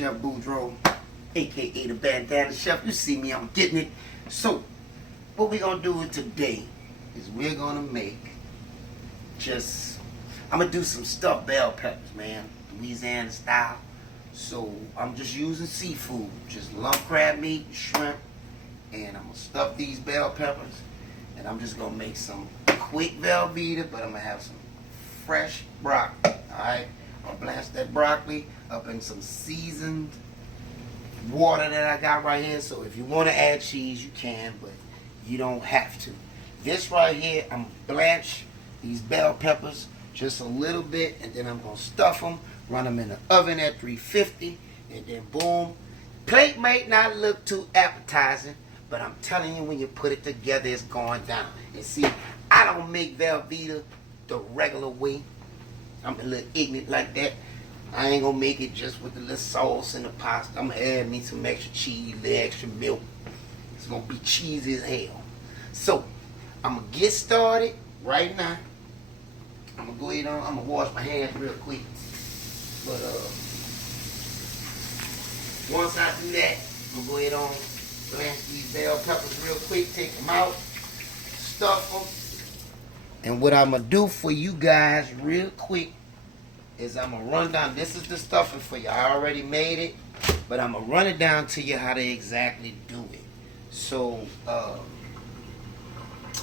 Chef Boudreaux, aka the Bandana Chef. You see me, I'm getting it. So, what we're gonna do today is we're gonna make I'm gonna do some stuffed bell peppers, man, Louisiana style. So I'm just using seafood, just lump crab meat, shrimp, and I'm gonna stuff these bell peppers, and I'm just gonna make some quick Velveeta, but I'm gonna have some fresh broccoli. All right, I'm gonna blanch that broccoli up in some seasoned water that I got right here. So if you want to add cheese, you can, but you don't have to. This right here, I'm gonna blanch these bell peppers just a little bit, and then I'm gonna stuff them, run them in the oven at 350, and then boom. Plate might not look too appetizing, but I'm telling you, when you put it together, it's going down. And see, I don't make Velveeta the regular way. I'm a little ignorant like that. I ain't gonna make it just with the little sauce and the pasta. I'm gonna add me some extra cheese, a little extra milk. It's gonna be cheesy as hell. So, I'm gonna get started right now. I'm gonna go ahead on, I'm gonna wash my hands real quick. But once I do that, I'm gonna go ahead on, blanch these bell peppers real quick, take them out, stuff them. And what I'm gonna do for you guys real quick is I'm gonna run down, this is the stuffing for you. I already made it, but I'm gonna run it down to you how to exactly do it. So,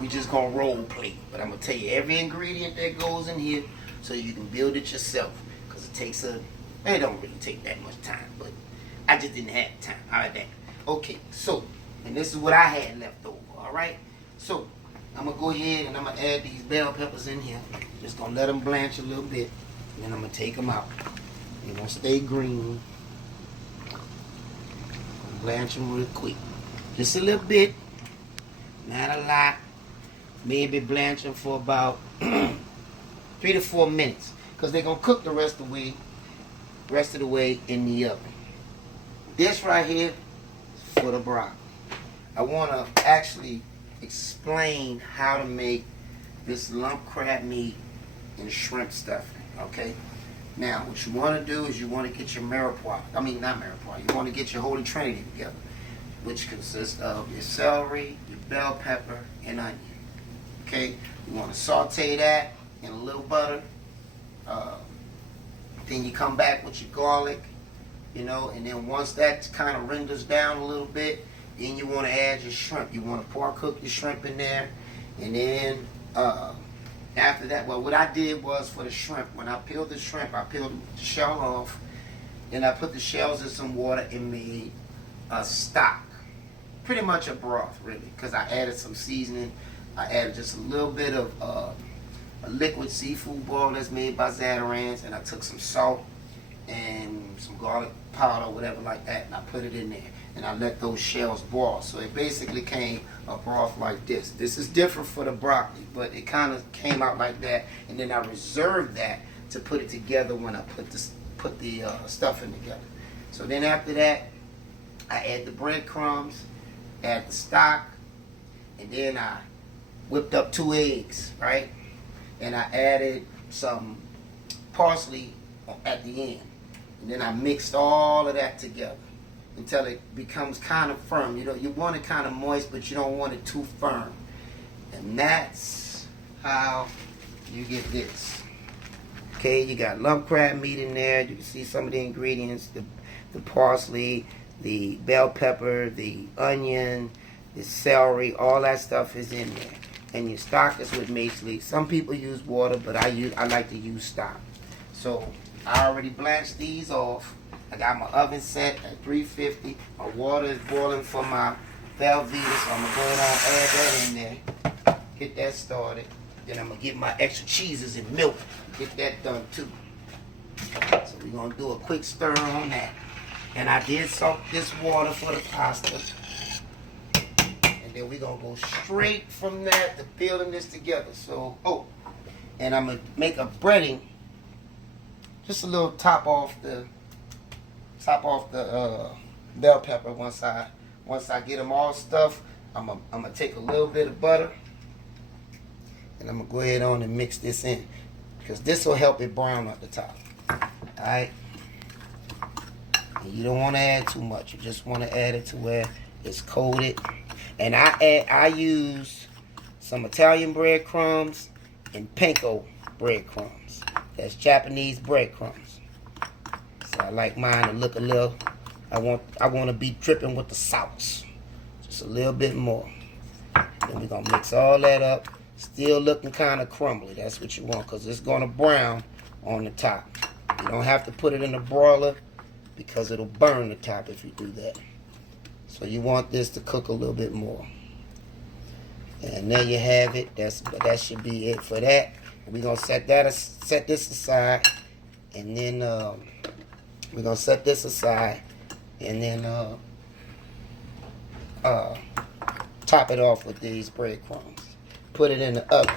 we just gonna role play, but I'm gonna tell you every ingredient that goes in here so you can build it yourself, because it don't really take that much time, but I just didn't have time. All right, then. Okay, so, and this is what I had left over, all right? So, I'm gonna go ahead and I'm gonna add these bell peppers in here. Just gonna let them blanch a little bit, and then I'm gonna take them out. They're gonna stay green. Blanch them real quick. Just a little bit, not a lot. Maybe blanch them for about 3 to 4 minutes, because they're gonna cook the rest of the way in the oven. This right here is for the broccoli. I want to actually explain how to make this lump crab meat and shrimp stuffing. Okay. Now, what you want to do is you want to get your mirepoix. I mean, not mirepoix. You want to get your Holy Trinity together, which consists of your celery, your bell pepper, and onion. Okay, you want to saute that in a little butter. Then you come back with your garlic, and then once that kind of renders down a little bit, then you want to add your shrimp. You want to pour cook your shrimp in there, and then after that, well, what I did was for the shrimp, when I peeled the shrimp, I peeled the shell off, then I put the shells in some water and made a stock, pretty much a broth, really, because I added some seasoning. I added just a little bit of a liquid seafood boil that's made by Zatarain's, and I took some salt and some garlic powder, whatever like that, and I put it in there, and I let those shells boil. So it basically came a broth like this. This is different for the broccoli, but it kind of came out like that, and then I reserved that to put it together when I put the stuffing together. So then after that, I add the breadcrumbs, add the stock, and then I whipped up 2 eggs, right? And I added some parsley at the end. And then I mixed all of that together until it becomes kind of firm. You want it kind of moist, but you don't want it too firm. And that's how you get this. Okay, you got lump crab meat in there. You can see some of the ingredients, the parsley, the bell pepper, the onion, the celery, all that stuff is in there. And your stock is with mace leaf. Some people use water, but I like to use stock. So I already blanched these off. I got my oven set at 350. My water is boiling for my Velveeta, so I'm gonna go ahead and add that in there. Get that started. Then I'm gonna get my extra cheeses and milk. Get that done too. So we're gonna do a quick stir on that. And I did soak this water for the pasta. Then we're going to go straight from that to building this together. So, and I'm going to make a breading, just a little top off the bell pepper. Once I get them all stuffed, I'm gonna take a little bit of butter, and I'm going to go ahead on and mix this in, because this will help it brown at the top. All right. And you don't want to add too much. You just want to add it to where it's coated. And I use some Italian breadcrumbs and panko breadcrumbs. That's Japanese breadcrumbs. So I like mine to look a little. I want to be dripping with the sauce, just a little bit more. Then we're gonna mix all that up. Still looking kind of crumbly. That's what you want, because it's gonna brown on the top. You don't have to put it in the broiler because it'll burn the top if you do that. So you want this to cook a little bit more. And there you have it. That should be it for that. We're gonna set this aside, and then we're gonna set this aside, and then top it off with these breadcrumbs. Put it in the oven.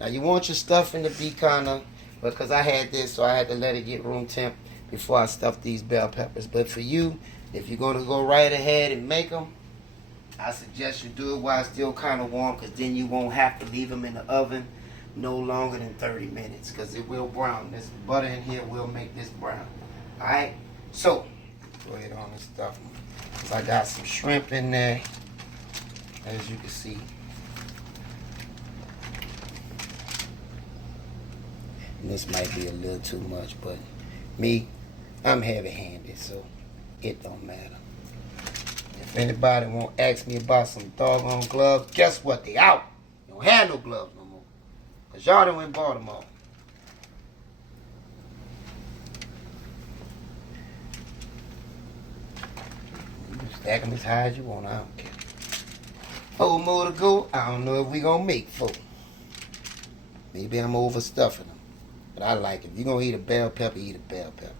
Now you want your stuffing to be kind of, because I had this, so I had to let it get room temp before I stuff these bell peppers. But for you, if you're gonna go right ahead and make them, I suggest you do it while it's still kind of warm, because then you won't have to leave them in the oven no longer than 30 minutes, because it will brown. This butter in here will make this brown. Alright, so go ahead on and stuff them. So I got some shrimp in there, as you can see. And this might be a little too much, but me, I'm heavy-handed, so it don't matter. If anybody won't ask me about some doggone gloves, guess what? They out. You don't have no gloves no more, because y'all done went and bought them all. You can stack them as high as you want, I don't care. 4 more to go. I don't know if we gonna make 4. Maybe I'm overstuffing them. But I like it. If you're going to eat a bell pepper, eat a bell pepper.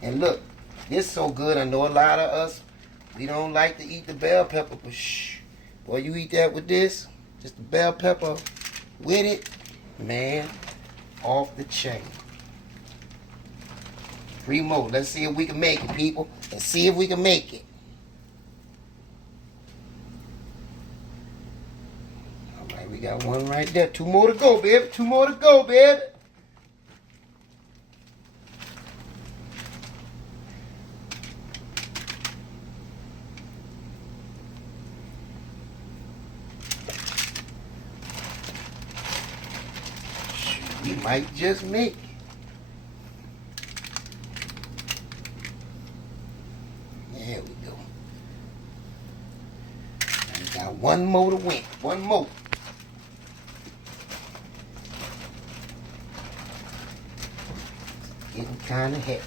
And look, this is so good. I know a lot of us, we don't like to eat the bell pepper, but shh. Boy, you eat that with this, just the bell pepper with it, man, off the chain. 3 more. Let's see if we can make it, people. Let's see if we can make it. We got 1 right there. 2 more to go, baby. 2 more to go, baby. We might just make it. There we go. And we got 1 more to win. 1 more. Getting kind of heavy.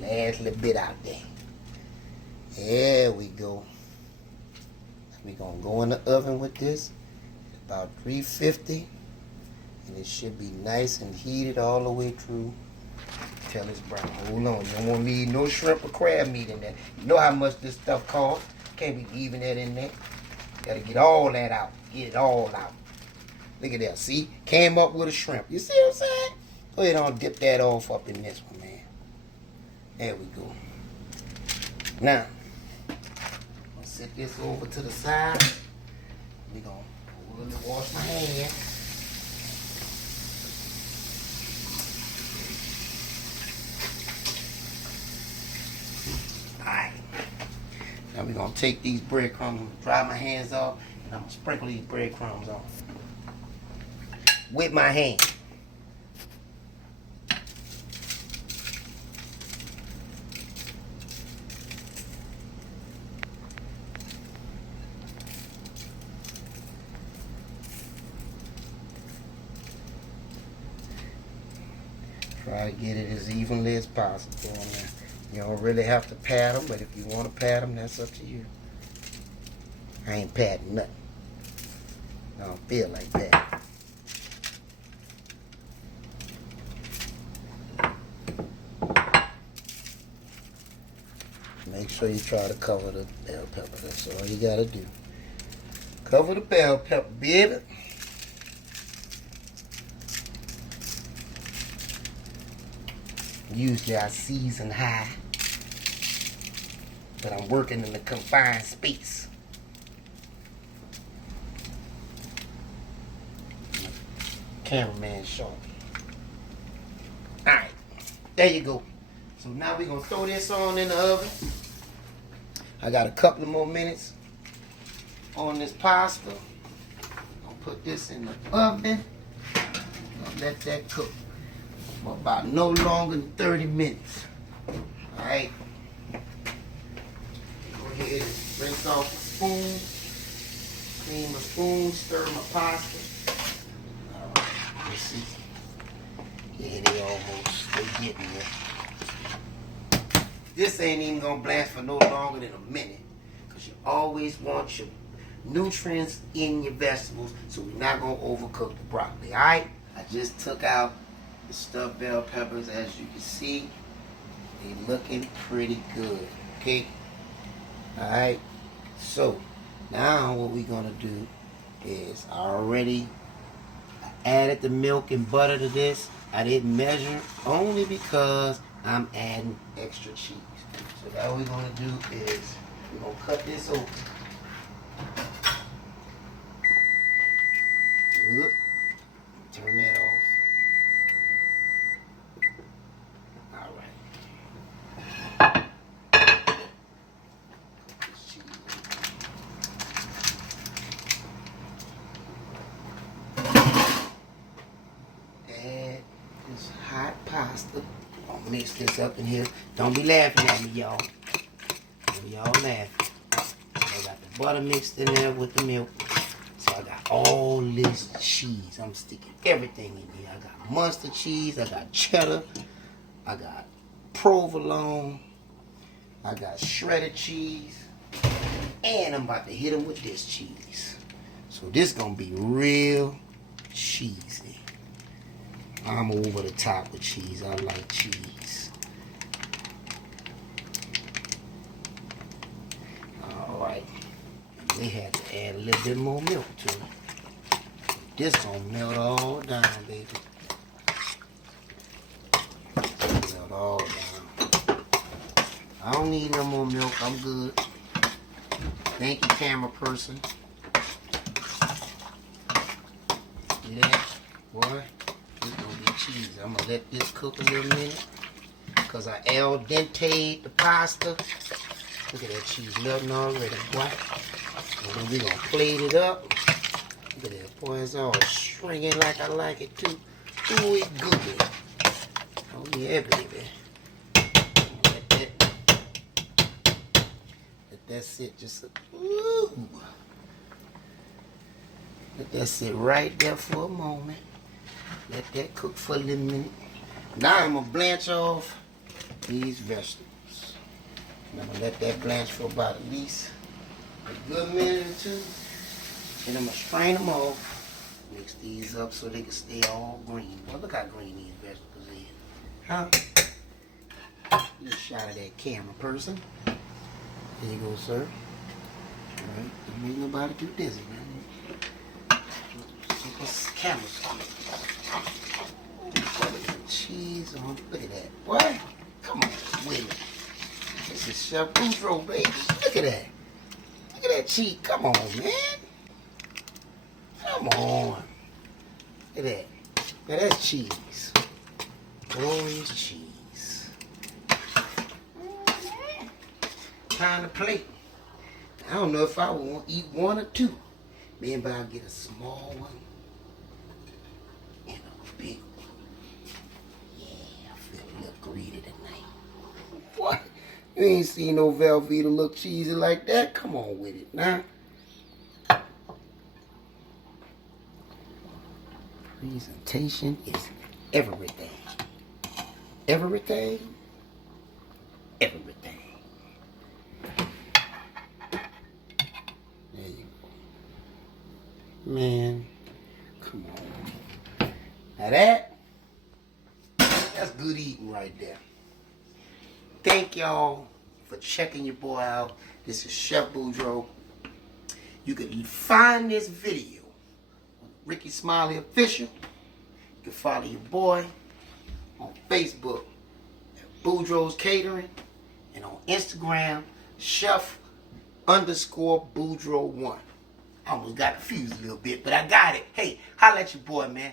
Last little bit out there. There we go. We're going to go in the oven with this. About 350. And it should be nice and heated all the way through till it's brown. Hold on. You don't want to leave no shrimp or crab meat in there. You know how much this stuff costs. Can't be leaving that in there. Got to get all that out. Get it all out. Look at that. See? Came up with a shrimp. You see what I'm saying? Go ahead and dip that off up in this one, man. There we go. Now, I'm going to set this over to the side. We're going to wash my hands. Alright. Now we're going to take these breadcrumbs, dry my hands off, and I'm going to sprinkle these breadcrumbs on with my hand. Try to get it as evenly as possible. You don't really have to pat them, but if you want to pat them, that's up to you. I ain't patting nothing. I don't feel like that. Make sure you try to cover the bell pepper. That's all you gotta do. Cover the bell pepper, baby. Usually I season high, but I'm working in a confined space. Cameraman showing me. There you go. So now we're going to throw this on in the oven. I got a couple of more minutes on this pasta. I'll put this in the oven. I'll let that cook for about no longer than 30 minutes. Alright. Go ahead and rinse off the spoon. Clean my spoon, stir my pasta. Alright, let's see. Yeah, they getting there. This ain't even gonna blanch for no longer than a minute. Because you always want your nutrients in your vegetables, so we're not gonna overcook the broccoli. Alright? I just took out the stuffed bell peppers. As you can see, they looking pretty good. Okay? Alright? So now what we're gonna do is I already added the milk and butter to this. I didn't measure only because I'm adding extra cheese. So now what we're gonna do is we're gonna cut this open. Whoop. Turn that off. Alright. Add this hot pasta. I'll mix this up in here. Don't be laughing at me, y'all. Y'all laughing. I got the butter mixed in there with the milk. So I got all this cheese. I'm sticking everything in here. I got mustard cheese. I got cheddar. I got provolone. I got shredded cheese. And I'm about to hit them with this cheese. So this gonna be real cheesy. I'm over the top with cheese. I like cheese. Alright. We had to add a little bit more milk to it. This gonna melt all down, baby. Melt all down. I don't need no more milk. I'm good. Thank you, camera person. See that? Boy, this gonna be cheesy. I'm gonna let this cook a little minute. Because I al dente'd the pasta. Look at that cheese melting already, boy. And then we're gonna plate it up. Look at that, boy. It's all shrinking like I like it too. Ooh, it's good. Oh yeah, baby. Let that sit just a, ooh. Let that sit right there for a moment. Let that cook for a little minute. Now I'm gonna blanch off these vegetables. I'm gonna let that blanch for about at least a good minute or two. Then I'm gonna strain them off. Mix these up so they can stay all green. Well, look how green these vegetables is. Huh? Just shot of that camera person. There you go, sir. Alright, don't make nobody too dizzy, man. This camera's on. Cheese on. Look at that. What? Come on with it. This is Chef Boudreaux, baby. Look at that. Look at that cheese. Come on, man. Come on. Look at that. Now that's cheese. Glorious cheese. Time to plate. I don't know if I will eat one or two. Maybe I'll get a small one and a big one. Yeah, I feel a little greedy tonight. What? You ain't seen no Velveeta look cheesy like that? Come on with it now. Presentation is everything. Everything. Everything. There you go. Man, come on. Now that's good eating right there. Thank y'all for checking your boy out. This is Chef Boudreaux. You can find this video on Ricky Smiley Official. You can follow your boy on Facebook at Boudreaux's Catering, and on Instagram, Chef_Boudreaux1. I almost got confused a little bit, but I got it. Hey, holla at your boy, man.